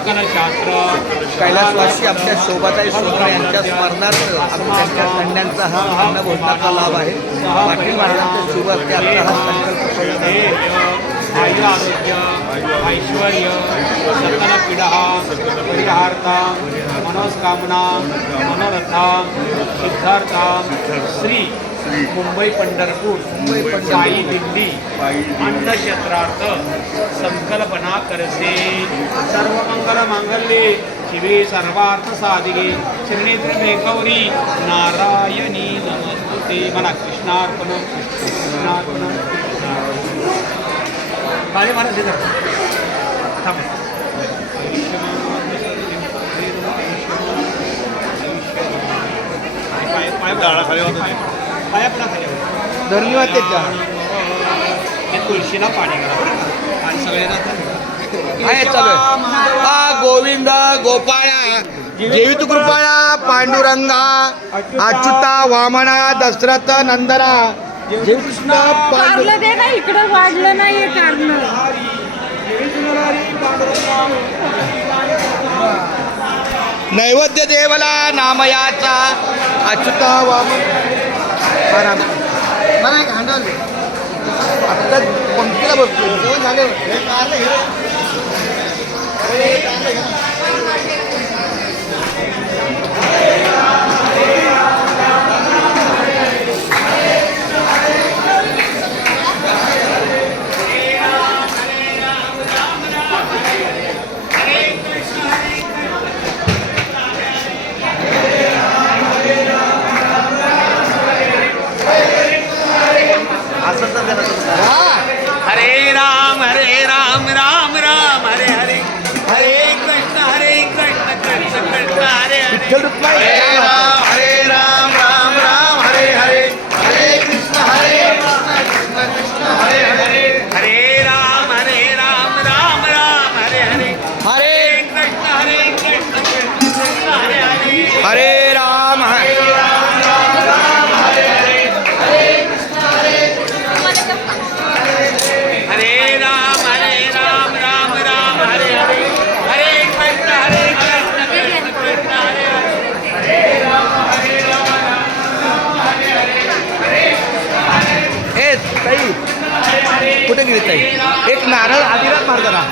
सकलशास्त्र कैलासवासी आमच्या शोभाताई सोनवणे यांच्या स्मरणार्थ आम्ही त्यांच्या कन्यांचा हा अन्नभोजनाचा लाभ आहे. पाटील महाराजांच्या शुभ हस्ते आजचा हा संकल्प आयु आरोग्य ऐश्वर सकल पीडा परिहार्ता मनोस्कामना मनोरथा सिद्धार्था श्री मुंबई पंढरपूर साई दिंडी अन्नक्षेत्रार्थ संकल्पना करसे. सर्व मंगल मांगल्ये शिवे सर्वार्थ साधिके श्रीनेत्र मेघौरी नारायणी नमस्तुते. म्हणा कृष्णार्पण कृष्णार्पण. काळे महाराज धन्यवाद. त्याच्या तुळशीला पाणी आणि सगळ्यांना आहे चालू आहे. हा गोविंद गोपाळा जेवित कृपाळा पांडुरंगा अच्युता वामना दशरथ नंदना जय कृष्ण काढलं दे ना इकडं वाढलं नाहीये काढणं. नैवेद्य देवला नामयाचा अच्युता वामन आता पंक्तीला बसतो झाले. हरे राम राम राम हरे हरे हरे कृष्ण कृष्ण कृष्ण हरे हरे. विठ्ठल रुक्माई हरे राम राम हरे हरे हरे कृष्ण कृष्ण कृष्ण हरे हरे. हरे राम राम हरे हरे हरे कृष्ण कृष्ण हरे हरे. हरे राम हरे राम राम हरे हरे हरे कृष्ण कृष्ण कृष्ण हरे हरे. ए ताई कुठे गेली ताई? एक नारळ आदिरात मारताना